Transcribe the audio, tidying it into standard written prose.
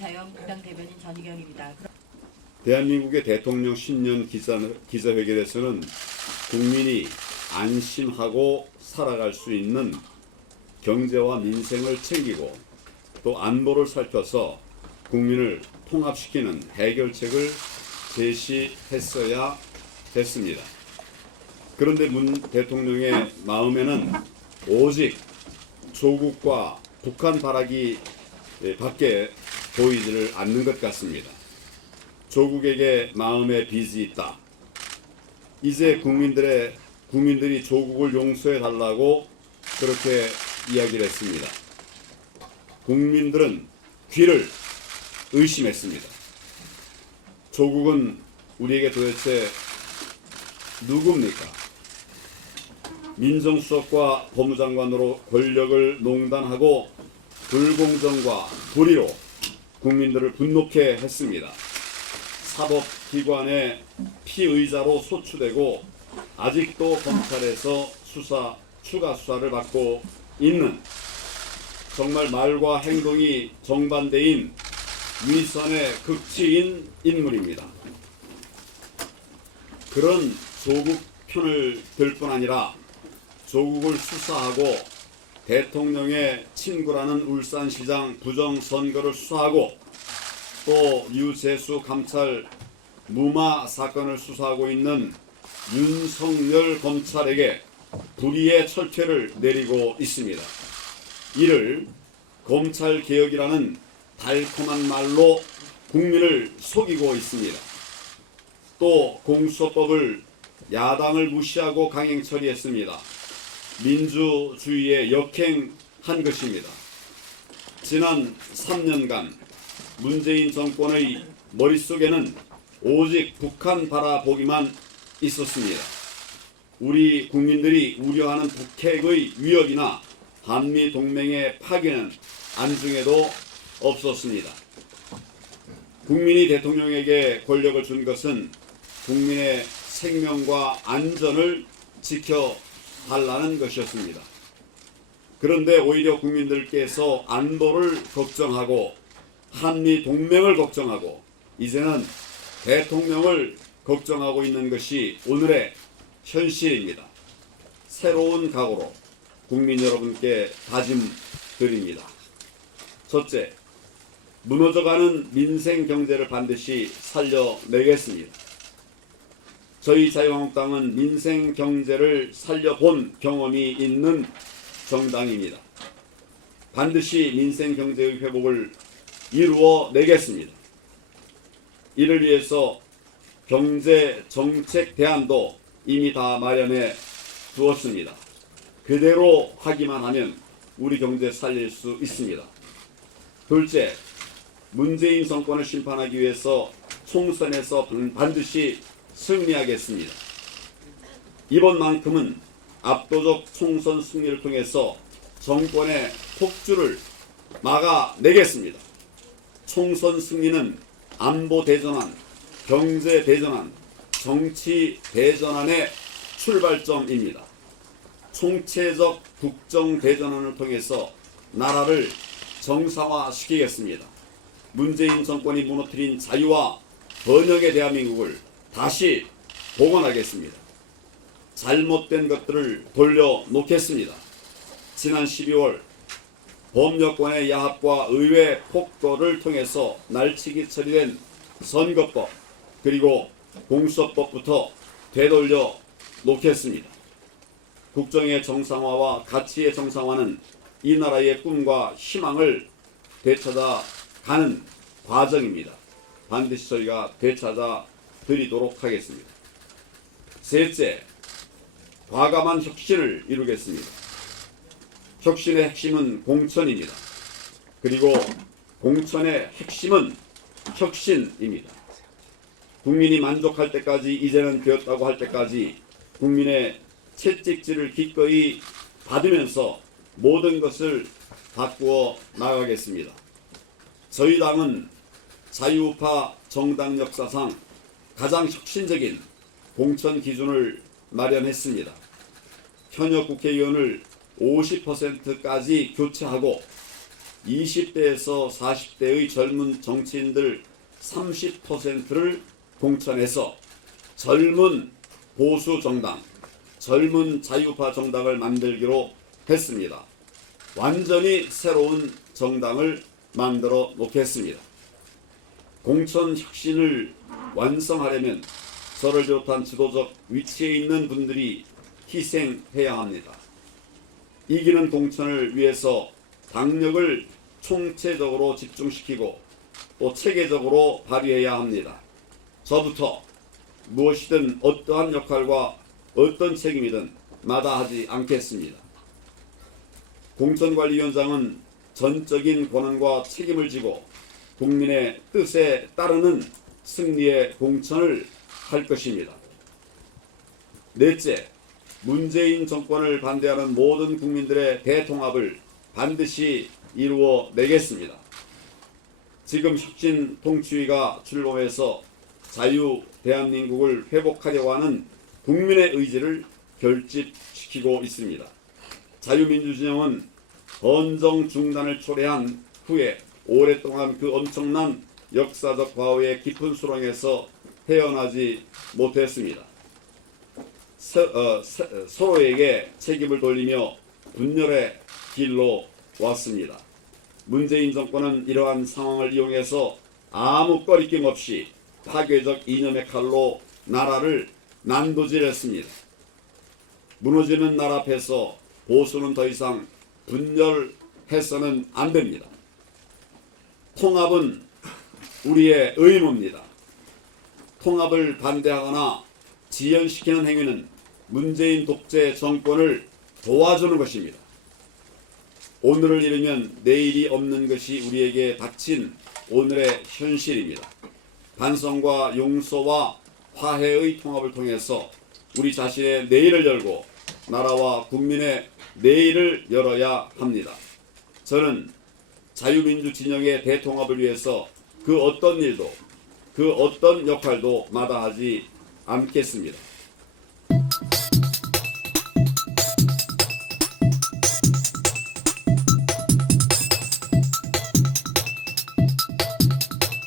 자유한국당 대변인 전희경입니다. 대한민국의 대통령 신년 기자회견에서는 국민이 안심하고 살아갈 수 있는 경제와 민생을 챙기고 또 안보를 살펴서 국민을 통합시키는 해결책을 제시했어야 했습니다. 그런데 문 대통령의 마음에는 오직 조국과 북한 바라기 밖에 보이지를 않는 것 같습니다. 조국에게 마음의 빚이 있다. 이제 국민들이 조국을 용서해 달라고 그렇게 이야기를 했습니다. 국민들은 귀를 의심했습니다. 조국은 우리에게 도대체 누굽니까? 민정수석과 법무장관으로 권력을 농단하고 불공정과 불의로 국민들을 분노케 했습니다. 사법기관의 피의자로 소추되고 아직도 검찰에서 추가 수사를 받고 있는 정말 말과 행동이 정반대인 위선의 극치인 인물입니다. 그런 조국 편을 들 뿐 아니라 조국을 수사하고 대통령의 친구라는 울산시장 부정선거를 수사하고 또 유재수 감찰 무마 사건을 수사하고 있는 윤석열 검찰에게 불의의 철퇴를 내리고 있습니다. 이를 검찰개혁이라는 달콤한 말로 국민을 속이고 있습니다. 또 공수처법을 야당을 무시하고 강행 처리했습니다. 민주주의에 역행한 것입니다. 지난 3년간 문재인 정권의 머릿속에는 오직 북한 바라보기만 있었습니다. 우리 국민들이 우려하는 북핵의 위협이나 한미동맹의 파괴는 안중에도 없었습니다. 국민이 대통령에게 권력을 준 것은 국민의 생명과 안전을 지켜달라는 것이었습니다. 그런데 오히려 국민들께서 안보를 걱정하고 한미동맹을 걱정하고 이제는 대통령을 걱정하고 있는 것이 오늘의 현실입니다. 새로운 각오로 국민 여러분께 다짐드립니다. 첫째, 무너져가는 민생 경제를 반드시 살려내겠습니다. 저희 자유한국당은 민생 경제를 살려본 경험이 있는 정당입니다. 반드시 민생 경제의 회복을 이루어내겠습니다. 이를 위해서 경제 정책 대안도 이미 다 마련해 두었습니다. 그대로 하기만 하면 우리 경제 살릴 수 있습니다. 둘째, 문재인 정권을 심판하기 위해서 총선에서 반드시 승리하겠습니다. 이번만큼은 압도적 총선 승리를 통해서 정권의 폭주를 막아내겠습니다. 총선 승리는 안보 대전환, 경제 대전환, 정치 대전환의 출발점입니다. 총체적 국정 대전환을 통해서 나라를 정상화시키겠습니다. 문재인 정권이 무너뜨린 자유와 번영의 대한민국을 다시 복원하겠습니다. 잘못된 것들을 돌려놓겠습니다. 지난 12월 범여권의 야합과 의회 폭거를 통해서 날치기 처리된 선거법 그리고 공수처법부터 되돌려 놓겠습니다. 국정의 정상화와 가치의 정상화는 이 나라의 꿈과 희망을 되찾아가는 과정입니다. 반드시 저희가 되찾아 드리도록 하겠습니다. 셋째, 과감한 혁신을 이루겠습니다. 혁신의 핵심은 공천입니다. 그리고 공천의 핵심은 혁신입니다. 국민이 만족할 때까지, 이제는 되었다고 할 때까지 국민의 채찍질을 기꺼이 받으면서 모든 것을 바꾸어 나가겠습니다. 저희 당은 자유우파 정당 역사상 가장 혁신적인 공천 기준을 마련했습니다. 현역 국회의원을 50%까지 교체하고 20대에서 40대의 젊은 정치인들 30%를 공천해서 젊은 보수 정당, 젊은 자유파 정당을 만들기로 했습니다. 완전히 새로운 정당을 만들어 놓겠습니다. 공천 혁신을 완성하려면 저를 비롯한 지도적 위치에 있는 분들이 희생해야 합니다. 이기는 공천을 위해서 당력을 총체적으로 집중시키고 또 체계적으로 발휘해야 합니다. 저부터 무엇이든 어떠한 역할과 어떤 책임이든 마다하지 않겠습니다. 공천관리위원장은 전적인 권한과 책임을 지고 국민의 뜻에 따르는 승리의 공천을 할 것입니다. 넷째, 문재인 정권을 반대하는 모든 국민들의 대통합을 반드시 이루어내겠습니다. 지금 혁신 통치위가 출범해서 자유 대한민국을 회복하려고 하는 국민의 의지를 결집시키고 있습니다. 자유민주진영은 헌정 중단을 초래한 후에 오랫동안 그 엄청난 역사적 과오의 깊은 수렁에서 헤어나지 못했습니다. 서로에게 책임을 돌리며 분열의 길로 왔습니다. 문재인 정권은 이러한 상황을 이용해서 아무 꺼리낌 없이 파괴적 이념의 칼로 나라를 난도질했습니다. 무너지는 나라 앞에서 보수는 더 이상 분열해서는 안 됩니다. 통합은 우리의 의무입니다. 통합을 반대하거나 지연시키는 행위는 문재인 독재 정권을 도와주는 것입니다. 오늘을 잃으면 내일이 없는 것이 우리에게 닥친 오늘의 현실입니다. 반성과 용서와 화해의 통합을 통해서 우리 자신의 내일을 열고 나라와 국민의 내일을 열어야 합니다. 저는 자유민주 진영의 대통합을 위해서 그 어떤 일도 그 어떤 역할도 마다하지 않겠습니다.